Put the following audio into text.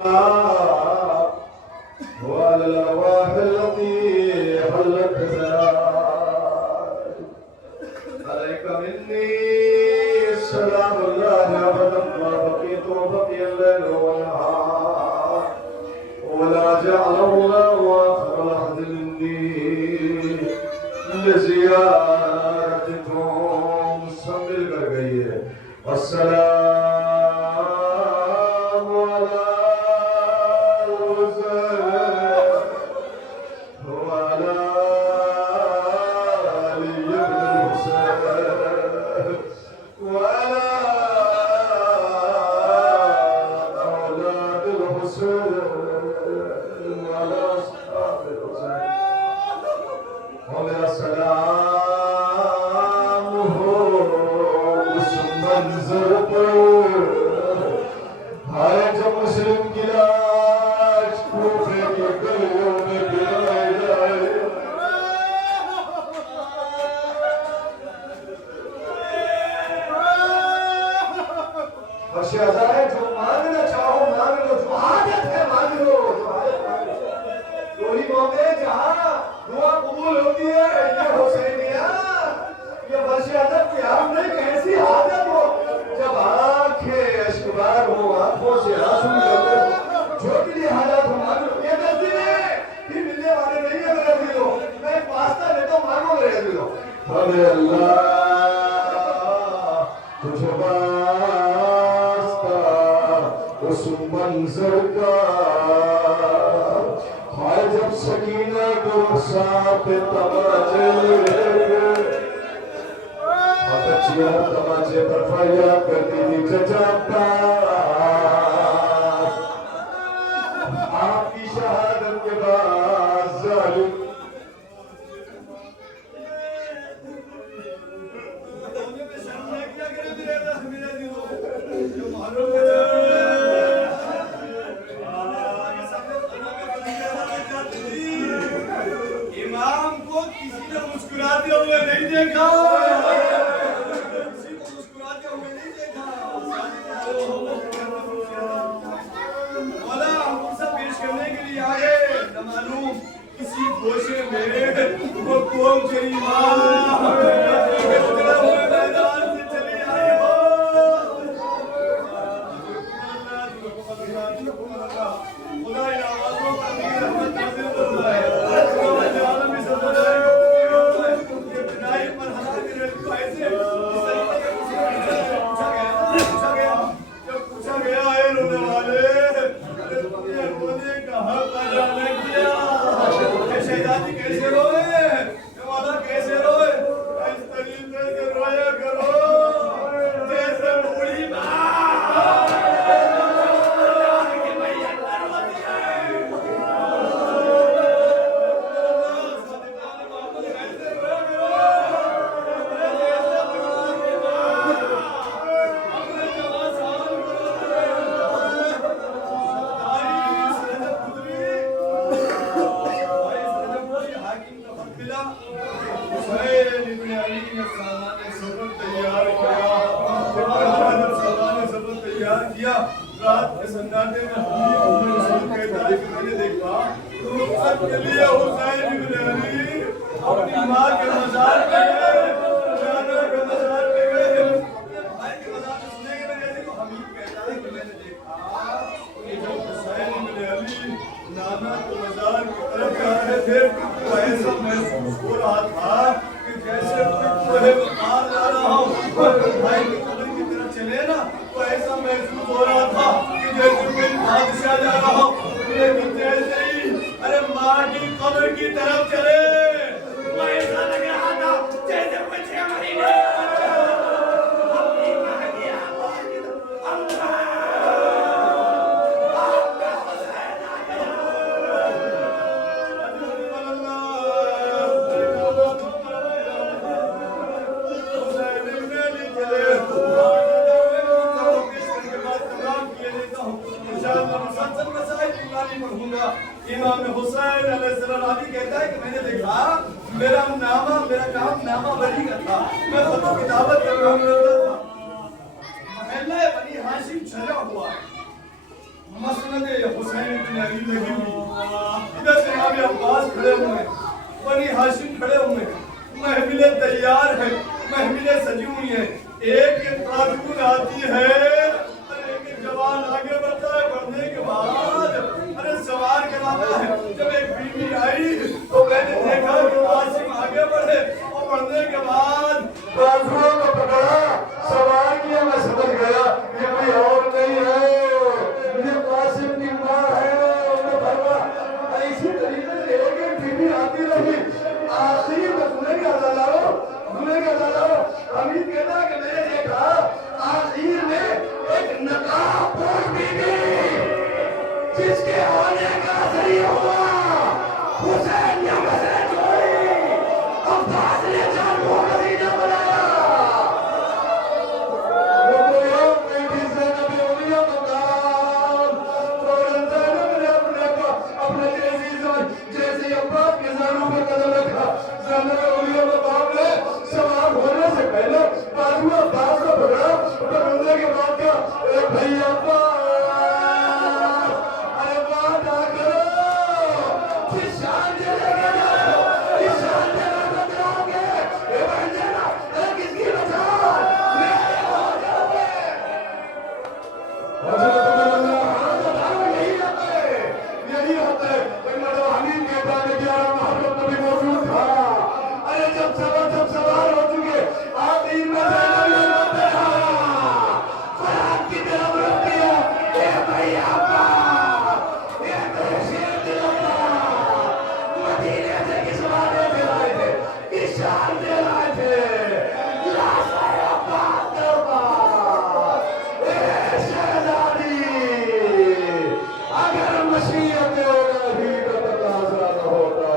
وعلى الأرواح التي حلت عليك مني سلام الله أبدا ما بقيت وبقي الليل والنهار ولا جعل الله آخر لحظ مني لزيارتكم सम्मिल कर गई है। अस्सलाम वाला शहजादे जो मांगना चाहो मांग लो, जो हाजत है मांग लो, वही मौके जहाँ दुआ कबूल होती है। ये हुसैनिया ये बशहादत की आपने कैसी हाजत हो जब आंखें अश्कबार हो, आंखों से आंसू निकलते हो, जो भी हालत हो मांग लो। ये गलती है कि मिलने वाले नहीं है मेरे दिलो, मैं पास्ता लेता हूँ मांगो मेरे दिलो। अरे अल्लाह तुझे उस मंजर का हाय जब सकीना को साथ तमाचे बच्चियां तमाचे पर फरियाद करती थी चचा आपकी शहादत के बाद जालिम मुस्कुराते हुए नहीं देखा, किसी को मुस्कुराते हुए नहीं देखा। मौला हम सब पेश करने के लिए आए, न मालूम किसी गोशे में वो कौन चली माँ मैदान से चली आई हो। खुदा इन आवाज़ों का रहमत नाज़िल फरमाए। रात के सन्नाटे में कहता है कि मैंने देखा के लिए हुसैन इब्न अली अपनी माँ के मज़ार पे गए, नाना के मज़ार पे गए, भाई के मज़ार पे सुने के लगे थे। तो हमीद कहता है कि मैंने देखा कि जब हुसैन इब्न अली नाना के मज़ार की तरफ जा रहे थे तो ऐसा महसूस हो रहा था कि जैसे कोई मार जा रहा हूँ भाई की कब्र की तरफ चले ना, तो ऐसा महसूस हो रहा था कि जैसे कोई बादशाह जा रहा हूँ, लेकिन जैसे ही अरे माँ की कब्र की तरफ चले तो ऐसा लग रहा था जैसे कुछ हमारी अपनी माँ की आवाज़ की तरफ अल्लाह आपका हुसैन आ गया। हुसैन इब्न अली चले इमाम हुसैन अलैहिस्सलाम कहता है कि मैंने देखा मेरा काम नामा बनी का था, मैं खुद की दावत कर रहा था। महल्ला बनी हाशिम सजा हुआ है, मसनद हुसैन की नानी लगी हुई। इधर जनाब अब्बास खड़े हुए हैं, बनी हाशिम खड़े हुए हैं, महफिलें तैयार है, महफिलें सजी हुई हैं। एक एक खातून आती है, अरे एक एक जवान आगे बढ़ता है, बढ़ने के बाद अरे सवार कराता है। जब एक बीवी आई तो मैंने देखा कि कासिम आगे बढ़े और बढ़ने के बाद बाजुओं को पकड़ा, सवार किया। मैं समझ गया ये कोई और नहीं है, ये कासिम की माँ है। उन्हें भरवा इसी तरीके से एक एक बीवी आती रही। आखिर में दूल्हे का दलालो, दूल्हे का दलालो अमीर कहता कि मैंने देखा आखिर में एक नकाबपोश बीवी जिसके होने का जरिया हुआ हुसैन ने मसले छोड़ी, अब्बास ने जान को मदीना बनाया। वो कोई और बेटी ज़ैनब उलिया मकाम, फौरन ज़ैनब ने अपने जैसे अब्बास के ज़ानों पर कदम रखा। ज़ैनब उलिया मकाम ने सवार होने से पहले बाजू अब्बास को पकड़ा, पकड़ने के बाद क्या, अरे भैया अब्बास, अरे बात ना करो, किस शान से लेके जाओ, किस शान से लेके जाओगे, ये बढ़ जाना, अरे किसकी बचाओ, मेरे हो जाओगे। यही होता है। हमीद के बाद 11 मुहर्रम नबी मौजूद था। अरे जब सवार हो चुके आखिर में ज़ैनब ने रोते फराग की तरफ रुख किया, ए भैया अब्बास, ये मेरे शेर दिल अब्बास, मदीने से किस वादे से लाए थे, किस शान से लाए थे, लाश है अब्बास के पास। ए शहजादी, अगर मशीयत इलाही का तकाज़ा न होता